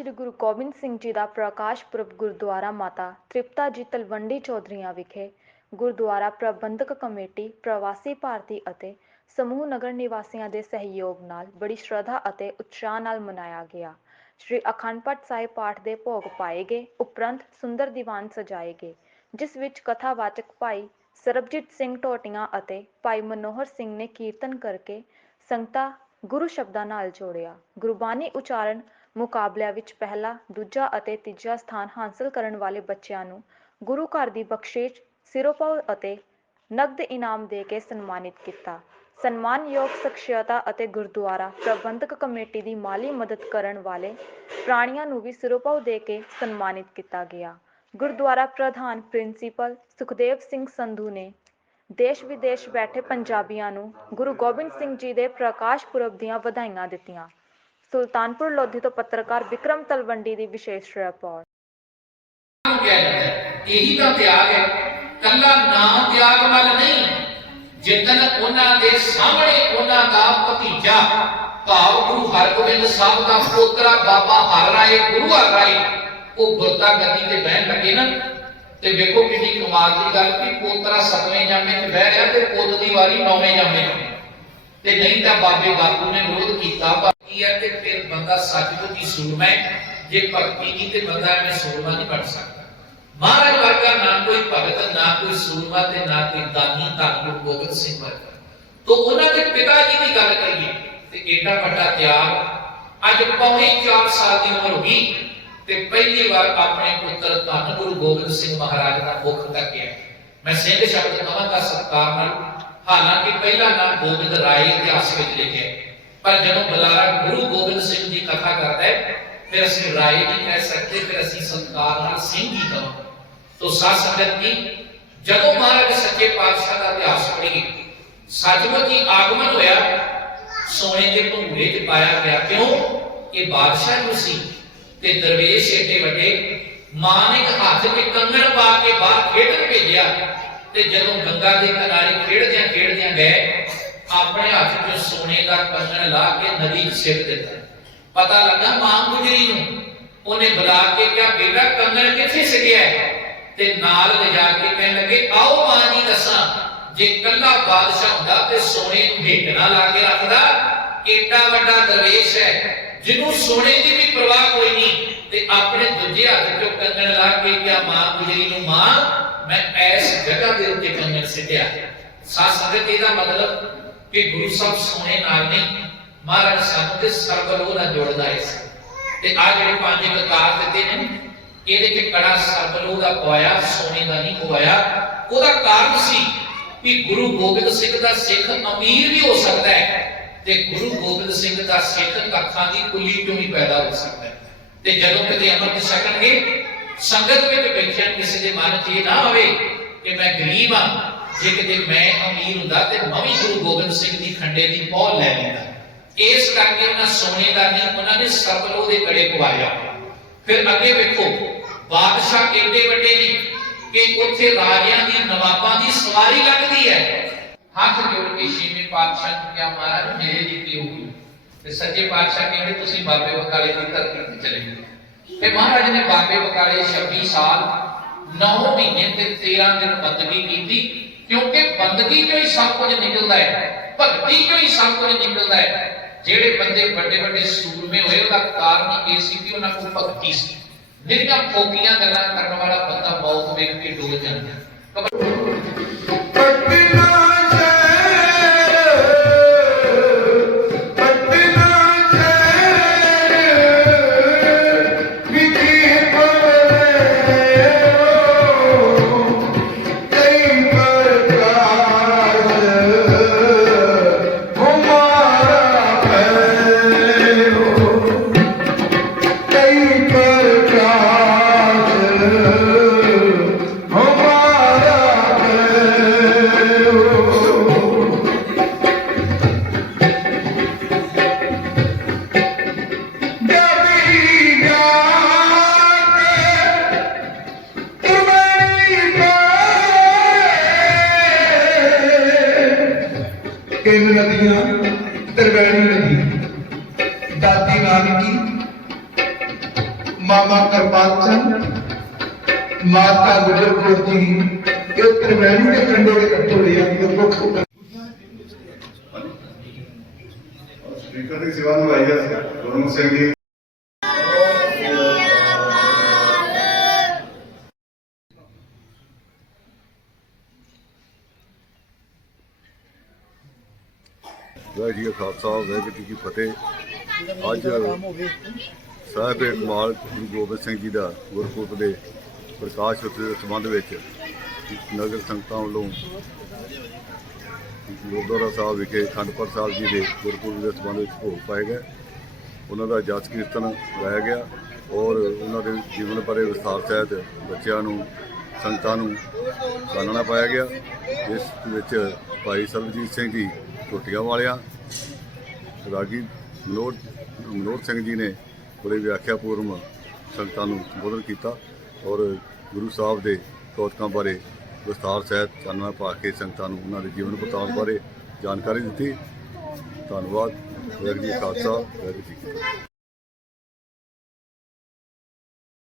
ਸ੍ਰੀ ਗੁਰੂ ਗੋਬਿੰਦ ਸਿੰਘ ਜੀ ਦਾ ਪ੍ਰਕਾਸ਼ ਪੁਰਬ ਗੁਰਦੁਆਰਾ ਮਾਤਾ ਤ੍ਰਿਪਤਾ ਜੀ ਤਲਵੰਡੀ ਚੌਧਰੀਆਂ ਵਿਖੇ ਗੁਰਦੁਆਰਾ ਪ੍ਰਬੰਧਕ ਕਮੇਟੀ, ਪ੍ਰਵਾਸੀ ਭਾਰਤੀ ਅਤੇ ਸਮੂਹ ਨਗਰ ਨਿਵਾਸੀਆਂ ਦੇ ਸਹਿਯੋਗ ਨਾਲ ਬੜੀ ਸ਼ਰਧਾ ਅਤੇ ਉਤਸ਼ਾਹ ਨਾਲ ਮਨਾਇਆ ਗਿਆ। ਸ਼੍ਰੀ ਅਖੰਡ ਪਾਠ ਸਾਹਿਬ ਪਾਠ ਦੇ ਭੋਗ ਪਾਏ ਗਏ, ਉਪਰੰਤ ਸੁੰਦਰ ਦੀਵਾਨ ਸਜਾਏ ਗਏ, ਜਿਸ ਵਿੱਚ ਕਥਾਵਾਚਕ ਭਾਈ ਸਰਬਜੀਤ ਸਿੰਘ ਟੋਟੀਆਂ ਅਤੇ ਭਾਈ ਮਨੋਹਰ ਸਿੰਘ ਨੇ ਕੀਰਤਨ ਕਰਕੇ ਸੰਗਤਾਂ ਗੁਰੂ ਸ਼ਬਦਾਂ ਨਾਲ ਜੋੜਿਆ। ਗੁਰਬਾਣੀ ਉਚਾਰਨ ਮੁਕਾਬਲਿਆਂ ਵਿੱਚ ਪਹਿਲਾ, ਦੂਜਾ ਅਤੇ ਤੀਜਾ ਸਥਾਨ ਹਾਸਲ ਕਰਨ ਵਾਲੇ ਬੱਚਿਆਂ ਨੂੰ ਗੁਰੂ ਘਰ ਦੀ ਬਖਸ਼ਿਸ਼ ਸਿਰੋਪਾਉ ਅਤੇ ਨਗਦ ਇਨਾਮ ਦੇ ਕੇ ਸਨਮਾਨਿਤ ਕੀਤਾ। ਸਨਮਾਨਯੋਗ ਸ਼ਖਸੀਅਤਾਂ ਅਤੇ ਗੁਰਦੁਆਰਾ ਪ੍ਰਬੰਧਕ ਕਮੇਟੀ ਦੀ ਮਾਲੀ ਮਦਦ ਕਰਨ ਵਾਲੇ ਪ੍ਰਾਣੀਆਂ ਨੂੰ ਵੀ ਸਿਰੋਪਾਉ ਦੇ ਕੇ ਸਨਮਾਨਿਤ ਕੀਤਾ ਗਿਆ। ਗੁਰਦੁਆਰਾ ਪ੍ਰਧਾਨ ਪ੍ਰਿੰਸੀਪਲ ਸੁਖਦੇਵ ਸਿੰਘ ਸੰਧੂ ਨੇ ਦੇਸ਼ ਵਿਦੇਸ਼ ਬੈਠੇ ਪੰਜਾਬੀਆਂ ਨੂੰ ਗੁਰੂ ਗੋਬਿੰਦ ਸਿੰਘ ਜੀ ਦੇ ਪ੍ਰਕਾਸ਼ ਪੁਰਬ ਦੀਆਂ ਵਧਾਈਆਂ ਦਿੱਤੀਆਂ। ਸੁਲਤਾਨਪੁਰ ਲੋਧੀ ਤੋਂ ਪੱਤਰਕਾਰ ਵਿਕਰਮ ਤਲਵੰਡੀ ਦੀ ਵਿਸ਼ੇਸ਼ ਰਿਪੋਰਟ। ਇਹੀ ਤਾਂ ਤਿਆਗ ਹੈ। ਕੱਲਾ ਨਾਮ ਤਿਆਗ ਵੱਲ ਨਹੀਂ। ਜਿੱਦਨ ਉਹਨਾਂ ਦੇ ਸਾਹਮਣੇ ਉਹਨਾਂ ਦਾ ਭਤੀਜਾ ਭਾਵ ਗੁਰੂ ਹਰਗੋਬਿੰਦ ਸਾਹਿਬ ਦਾ ਪੋਤਰਾ ਬਾਬਾ ਹਰ ਰਾਏ, ਗੁਰੂ ਹਰ ਰਾਏ, ਉਹ ਗੁਰਤਾ ਗੱਦੀ ਤੇ ਬਹਿਣ ਲੱਗੇ ਨਾ, ਤੇ ਵੇਖੋ ਕਿੰਨੀ ਕਮਾਲ ਦੀ ਗੱਲ ਕਿ ਪੋਤਰਾ ਸਤਵੇਂ ਜਾਮੇ 'ਚ ਬਹਿ ਰਿਹਾ ਤੇ ਪੁੱਤ ਦੀ ਵਾਰੀ ਨੌਵੇਂ ਜਾਮੇ ਤੇ ਨਹੀਂ ਤਾਂ ਬਾਬੇ ਬਾਪੂ ਨੇ ਵਿਰੋਧ ਕੀਤਾ। ਬੰਦਾ ਸੱਚਮੁੱਚ ਹੀ ਸੂਰਮਾ ਹੈ? ਜੇ ਭਗਤੀ ਨਹੀਂ ਤੇ ਬੰਦਾ ਐਵੇਂ ਸੂਰਮਾ ਨਹੀਂ ਬਣ ਸਕਦਾ। ਮਹਾਰਾਜ ਵਰਗਾ ਨਾ ਕੋਈ ਭਗਤ, ਨਾ ਕੋਈ ਸੂਰਮਾ ਤੇ ਨਾ ਕੋਈ ਦਾਨੀ ਧੰਨ ਗੁਰੂ ਗੋਬਿੰਦ ਸਿੰਘ ਵਰਗਾ। ਤੋਂ ਉਹਨਾਂ ਦੇ ਪਿਤਾ ਜੀ ਦੀ ਗੱਲ ਕਰੀਏ, ਤੇ ਏਡਾ ਵੱਡਾ ਤਿਆਗ। ਅੱਜ ਪੌਣੇ 4 ਸਾਲ ਦੀ ਉਮਰ ਹੋ ਗਈ, ਤੇ ਪਹਿਲੀ ਵਾਰ ਆਪਣੇ ਪੁੱਤਰ ਧੰਨ ਗੁਰੂ ਗੋਬਿੰਦ ਸਿੰਘ ਮਹਾਰਾਜ ਦਾ ਮੁਖ ਤੱਕਿਆ ਮੈਂ ਸਿੰਘ ਸ਼ਬਦ ਕਹਾਂਗਾ ਸਤਕਾਰ ਨਾਲ, ਹਾਲਾਂਕਿ ਪਹਿਲਾ ਨਾਮ ਗੋਬਿੰਦ ਰਾਏ ਇਤਿਹਾਸ ਵਿੱਚ ਲਿਖਿਆ ਪਰ ਜਦੋਂ ਬੁਲਾਰਾ ਗੁਰੂ ਗੋਬਿੰਦ ਸਿੰਘ ਜੀ ਕਥਾ ਕਰਦਾ ਹੈ, ਫਿਰ ਅਸੀਂ ਰਾਏ ਨਹੀਂ ਕਹਿ ਸਕਦੇ, ਫਿਰ ਅਸੀਂ ਸਤਕਾਰ ਨਾਲ ਸਿੰਘ ਹੀ ਕਹਾਂਗੇ। ਤੋ ਸਾਧ ਸੰਗਤ ਜੀ, ਜਦੋਂ ਮਹਾਰਾਜ ਸੱਚੇ ਪਾਤਸ਼ਾਹ ਦਾ ਇਤਿਹਾਸ ਪੜ੍ਹੀਏ ਸੱਚਮੁੱਚ ਹੀ ਆਗਮਨ ਹੋਇਆ, ਸੋਨੇ ਦੇ ਭੰਗੂਰੇ 'ਚ ਪਾਇਆ ਗਿਆ। ਕਿਉਂ? ਇਹ ਬਾਦਸ਼ਾਹ ਨੂੰ ਸੀ ਤੇ ਦਰਵੇਸ਼ ਏਡੇ ਵੱਡੇ, ਮਾਂ ਨੇ ਹੱਥ 'ਚ ਕੰਗਣ ਪਾ ਕੇ ਬਾਹਰ ਖੇਡਣ ਭੇਜਿਆ ਤੇ ਜਦੋਂ ਗੰਗਾ ਦੇ ਕਿਨਾਰੇ ਖੇਡਦਿਆਂ ਖੇਡਦਿਆਂ ਗਏ ਆਪਣੇ ਹੱਥ 'ਚ ਸੋਨੇ ਦਾ ਕੰਗਣ ਲਾ ਕੇ ਨਦੀ 'ਚ ਸਿੱਟ ਦਿੱਤਾ। ਪਤਾ ਲੱਗਾ ਮਾਂ ਗੁਜਰੀ ਨੂੰ। ਉਹਨੇ ਬੁਲਾ ਕੇ ਕਿਹਾ, ਬੇਟਾ ਕੰਗਣ ਕਿੱਥੇ ਸਿੱਟਿਆ ਤੇ ਨਾਲ ਲਿਜਾ ਕੇ ਕਹਿਣ ਲੱਗੇ, ਆਓ ਮਾਂ ਜੀ, ਦੱਸਾਂ, ਜੇ ਕੱਲਾ ਬਾਦਸ਼ਾਹ ਹੁੰਦਾ ਤੇ ਸੋਨੇ ਨੂੰ ਢੇਕਣਾ ਲਾ ਕੇ ਰੱਖਦਾ ਏਡਾ ਵੱਡਾ ਦਰਵੇਸ਼ ਹੈ। ਜਿਹਨੂੰ ਸੋਨੇ ਦੀ ਵੀ ਪਰਵਾਹ ਕੋਈ ਨਹੀਂ। ਤੇ ਆਪਣੇ ਦੂਜੇ ਹੱਥ ਚੋਂ ਕੰਗਣ ਲਾ ਕੇ ਕਿਹਾ, ਮਾਂ ਗੁਜਰੀ ਨੂੰ, ਮਾਂ, ਮੈਂ ਐਸ ਜਗ੍ਹਾ ਦੇ ਉੱਤੇ ਕੰਗਣ ਸਿੱਟਿਆ। ਸੱਸ ਸੰਗਤ ਇਹਦਾ ਮਤਲਬ ਕਿ ਗੁਰੂ ਸਾਹਿਬ ਸੋਨੇ ਨਾਲ ਨਹੀਂ ਮਹਾਰਾਜ ਸਾਨੂੰ ਤੇ ਸਰਬਲੋਹ ਨਾਲ ਜੋੜਦਾ ਹੈ ਤੇ ਆ ਜਿਹੜੇ ਪੰਜ ਵਿਕਾਰ ਦਿੱਤੇ ਨੇ, ਇਹਦੇ ਚ ਕੜਾ ਸਰਬਲੋਹ ਦਾ ਪਵਾਇਆ, ਸੋਨੇ ਦਾ ਨਹੀਂ ਪਵਾਇਆ ਉਹਦਾ ਕਾਰਨ ਸੀ ਕਿ ਗੁਰੂ ਗੋਬਿੰਦ ਸਿੰਘ ਦਾ ਸਿੱਖ ਅਮੀਰ ਵੀ ਹੋ ਸਕਦਾ ਹੈ ਤੇ ਗੁਰੂ ਗੋਬਿੰਦ ਸਿੰਘ ਦਾ ਸਿੱਖ ਕੱਖਾਂ ਦੀ ਕੁੱਲੀ ਕਿਉਂ ਵੀ ਪੈਦਾ ਹੋ ਸਕਦਾ ਹੈ। ਤੇ ਜਦੋਂ ਕਿਤੇ ਅੰਮ੍ਰਿਤ ਛਕਣਗੇ ਸੰਗਤ ਵਿੱਚ ਬੈਠਿਆਂ ਕਿਸੇ ਦੇ ਮਨ 'ਚ ਇਹ ਨਾ ਆਵੇ ਕਿ ਮੈਂ ਗਰੀਬ ਹਾਂ ਜੇ ਕਿਤੇ ਮੈਂ ਅਮੀਰ ਹੁੰਦਾ ਤੇ ਮੈਂ ਵੀ ਗੁਰੂ ਗੋਬਿੰਦ ਸਿੰਘ ਦੀ ਖੰਡੇ ਦੀ ਪੌਲ ਲੈ ਲੈਂਦਾ। ਇਸ ਕਰਕੇ ਉਹਨਾਂ ਸੋਨੇ ਦਾ ਨਹੀਂ, ਉਹਨਾਂ ਨੇ ਸਰਬਲੋ ਦੇ ਕੜੇ ਪਵਾਇਆ। ਫਿਰ ਅੱਗੇ ਵੇਖੋ, ਬਾਦਸ਼ਾਹ ਏਡੇ ਵੱਡੇ ਨੇ ਕਿ ਉੱਥੇ ਰਾਜਿਆਂ ਦੀ, ਨਵਾਬਾਂ ਦੀ ਸਵਾਰੀ ਲੱਗਦੀ ਹੈ। ਹੱਥ ਜੋੜ ਕੇ ਛੇਵੇਂ ਪਾਤਸ਼ਾਹ ਨੂੰ ਕਿਹਾ, ਮਹਾਰਾਜ, ਮੇਰੇ ਦੀ ਹੋਈ। ਤੇ ਸੱਚੇ ਪਾਤਸ਼ਾਹ ਕਹਿੰਦੇ, ਤੁਸੀਂ ਬਾਬੇ ਬਕਾਲੇ ਦੀ ਧਰਤੀ ਤੇ ਚਲੇ ਗਏ ਤੇ ਮਹਾਰਾਜ ਨੇ ਬਾਬੇ ਬਕਾਲੇ 26 ਸਾਲ 9 ਮਹੀਨੇ ਤੇ 13 ਦਿਨ ਬੰਦਗੀ ਕੀਤੀ। ਕਿਉਂਕਿ ਬੰਦਗੀ ਚੋਂ ਹੀ ਸਭ ਕੁਝ ਨਿਕਲਦਾ ਹੈ? ਭਗਤੀ ਚੋਂ ਹੀ ਸਭ ਕੁਝ ਨਿਕਲਦਾ ਹੈ? ਜਿਹੜੇ ਬੰਦੇ ਵੱਡੇ ਵੱਡੇ ਸੂਰਮੇ ਹੋਏ, ਉਹਦਾ ਕਾਰਨ ਇਹ ਸੀ ਕਿ ਉਹਨਾਂ ਕੋਲ ਭਗਤੀ ਸੀ। ਨਿਰਗਾ ਫੋਕੀਆਂ ਗੱਲਾਂ ਕਰਨ ਵਾਲਾ ਬੰਦਾ ਮੌਤ ਵੇਖ ਕੇ ਡੋਲ ਜਾਂਦਾ ਤਿੰਨ ਨਦੀਆਂ ਤਰਵੈਣੀ ਨਦੀ ਦਾਦੀ ਨਾਨਕੀ ਮਾਮਾ ਕਰਪਾਲ ਚੰਦ ਮਾਤਾ ਗੁਜਰ ਕੌਰ ਜੀ ਇਹ ਤ੍ਰਿਵੇਣੀ ਦੇ ਕੰਡੇ ਦੇ ਕੱਟੋ ਲਿਆ ਕਿ ਦੁੱਖ ਸਪੀਕਰ ਦੀ ਸੇਵਾ ਨਿਭਾਈ ਹੈ ਗੁਰਮੁਖ ਸਿੰਘ ਵਾਹਿਗੁਰੂ ਜੀ ਕਾ ਖਾਲਸਾ ਵਾਹਿਗੁਰੂ ਜੀ ਕੀ ਫਤਿਹ। ਅੱਜ ਸਾਹਿਬ ਕਮਾਲ ਗੁਰੂ ਗੋਬਿੰਦ ਸਿੰਘ ਜੀ ਦਾ ਗੁਰਪੁਰਬ ਦੇ ਪ੍ਰਕਾਸ਼ ਉਤਸਵ ਦੇ ਸੰਬੰਧ ਵਿੱਚ ਨਗਰ ਸੰਗਤਾਂ ਵੱਲੋਂ ਗੁਰਦੁਆਰਾ ਸਾਹਿਬ ਵਿਖੇ ਖੰਡਪੁਰ ਸਾਹਿਬ ਜੀ ਦੇ ਗੁਰਪੁਰਬ ਦੇ ਸੰਬੰਧ ਵਿੱਚ ਭੋਗ ਪਾਏ ਗਏ ਉਹਨਾਂ ਦਾ ਜਸ ਕੀਰਤਨ ਗਾਇਆ ਗਿਆ ਔਰ ਉਹਨਾਂ ਦੇ ਜੀਵਨ ਬਾਰੇ ਵਿਸਥਾਰ ਸਹਿਤ ਬੱਚਿਆਂ ਨੂੰ, ਸੰਗਤਾਂ ਨੂੰ ਚਾਨਣਾ ਪਾਇਆ ਗਿਆ। ਇਸ ਵਿੱਚ ਭਾਈ ਸਰਬਜੀਤ ਸਿੰਘ ਜੀ ਟੋਟੀਆਂ ਵਾਲਿਆਂ, ਰਾਗੀ ਮਨੋਜ ਮਨੋਜ ਸਿੰਘ ਜੀ ਨੇ ਬੜੇ ਵਿਆਖਿਆ ਪੂਰਵ ਸੰਗਤਾਂ ਨੂੰ ਸੰਬੋਧਨ ਕੀਤਾ ਔਰ ਗੁਰੂ ਸਾਹਿਬ ਦੇ ਕੌਤਕਾਂ ਬਾਰੇ ਵਿਸਥਾਰ ਸਹਿਤ ਚਾਨਣਾ ਪਾ ਕੇ ਸੰਗਤਾਂ ਨੂੰ ਉਹਨਾਂ ਦੇ ਜੀਵਨ ਬਤਾਉਣ ਬਾਰੇ ਜਾਣਕਾਰੀ ਦਿੱਤੀ। ਧੰਨਵਾਦ, ਵਾਹਿਗੁਰੂ ਜੀ ਖਾਲਸਾ, ਵਾਹਿਗੁਰੂ ਜੀ